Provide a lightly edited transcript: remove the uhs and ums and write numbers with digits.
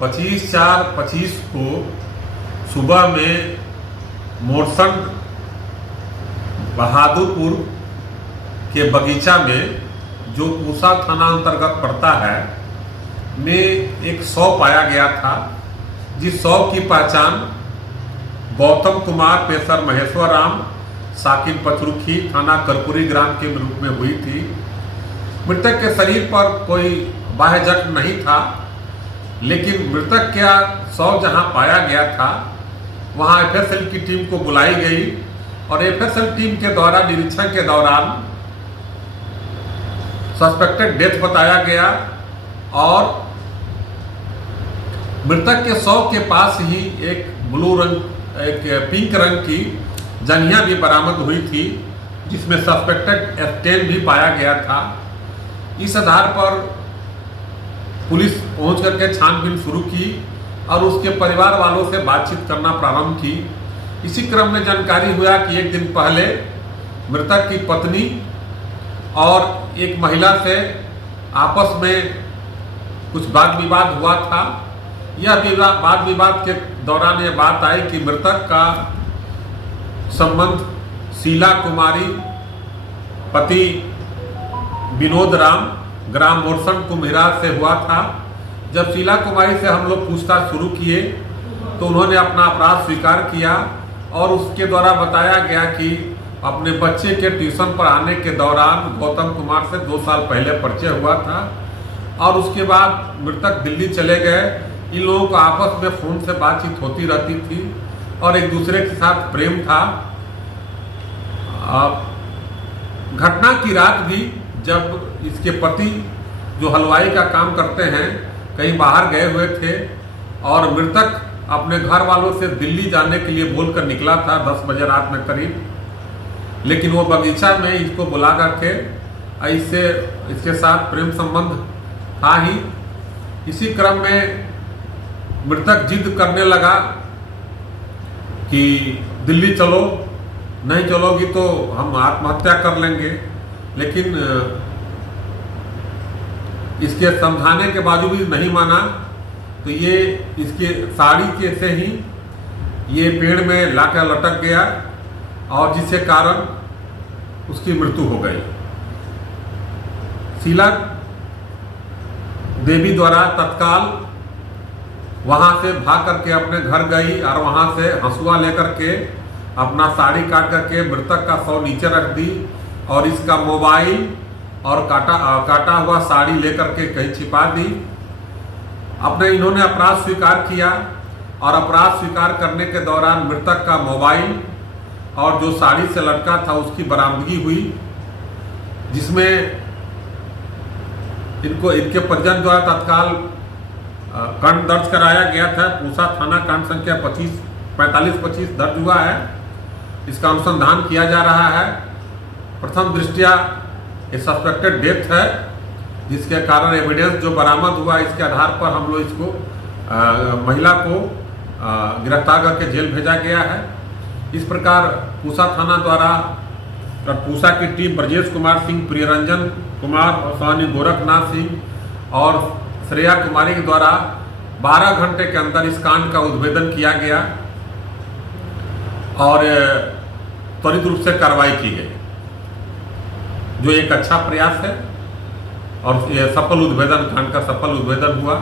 25/4/25 को सुबह में मोरसंड बहादुरपुर के बगीचा में, जो पूसा थाना अंतर्गत पड़ता है, में एक शव पाया गया था, जिस शव की पहचान गौतम कुमार पेशर महेश्वर राम साकिन पचरुखी थाना कर्पूरी ग्राम के रूप में हुई थी। मृतक के शरीर पर कोई बाह्य जख्म नहीं था, लेकिन मृतक का शव जहां पाया गया था वहां एफएसएल की टीम को बुलाई गई और एफएसएल टीम के द्वारा निरीक्षण के दौरान सस्पेक्टेड डेथ बताया गया और मृतक के शव के पास ही एक पिंक रंग की जंघिया भी बरामद हुई थी, जिसमें सस्पेक्टेड स्टेन भी पाया गया था। इस आधार पर पुलिस पहुंच करके छानबीन शुरू की और उसके परिवार वालों से बातचीत करना प्रारंभ की। इसी क्रम में जानकारी हुआ कि एक दिन पहले मृतक की पत्नी और एक महिला से आपस में कुछ वाद विवाद हुआ था। यह वाद विवाद के दौरान यह बात आई कि मृतक का संबंध शीला कुमारी पति विनोद राम ग्राम मोरसंड कुम्हिरा से हुआ था। जब शीला कुमारी से हम लोग पूछताछ शुरू किए तो उन्होंने अपना अपराध स्वीकार किया और उसके द्वारा बताया गया कि अपने बच्चे के ट्यूशन पर आने के दौरान गौतम कुमार से 2 साल पहले परिचय हुआ था और उसके बाद मृतक दिल्ली चले गए। इन लोगों को आपस में फोन से बातचीत होती रहती थी और एक दूसरे के साथ प्रेम था। घटना की रात भी जब इसके पति, जो हलवाई का काम करते हैं, कहीं बाहर गए हुए थे और मृतक अपने घर वालों से दिल्ली जाने के लिए बोलकर निकला था 10 बजे रात में करीब, लेकिन वो बगीचा में इसको बुला करके इसके साथ प्रेम संबंध था ही। इसी क्रम में मृतक जिद करने लगा कि दिल्ली चलो, नहीं चलोगी तो हम आत्महत्या कर लेंगे, लेकिन इसके समझाने के बावजूद भी नहीं माना। तो ये इसके साड़ी के से ही ये पेड़ में लाकर लटक गया और जिसके कारण उसकी मृत्यु हो गई। शीला देवी द्वारा तत्काल वहां से भाग करके अपने घर गई और वहां से हंसुआ लेकर के अपना साड़ी काट करके मृतक का शव नीचे रख दी और इसका मोबाइल और काटा हुआ साड़ी लेकर के कहीं छिपा दी। इन्होंने अपराध स्वीकार किया और अपराध स्वीकार करने के दौरान मृतक का मोबाइल और जो साड़ी से लटका था उसकी बरामदगी हुई, जिसमें इनके परिजन द्वारा तत्काल कांड दर्ज कराया गया था। पूसा थाना कांड संख्या 45/25 दर्ज हुआ है। इसका अनुसंधान किया जा रहा है। प्रथम दृष्टया ये सस्पेक्टेड डेथ है, जिसके कारण एविडेंस जो बरामद हुआ इसके आधार पर हम लोग इसको महिला को गिरफ्तार करके जेल भेजा गया है। इस प्रकार पूसा थाना द्वारा और पूसा की टीम ब्रजेश कुमार सिंह, प्रियरंजन कुमार और स्वामी गोरखनाथ सिंह और श्रेया कुमारी के द्वारा 12 घंटे के अंदर इस कांड का उद्भेदन किया गया और त्वरित रूप से कार्रवाई की गई, जो एक अच्छा प्रयास है और यह सफल उद्भेदन, कांड का सफल उद्भेदन हुआ।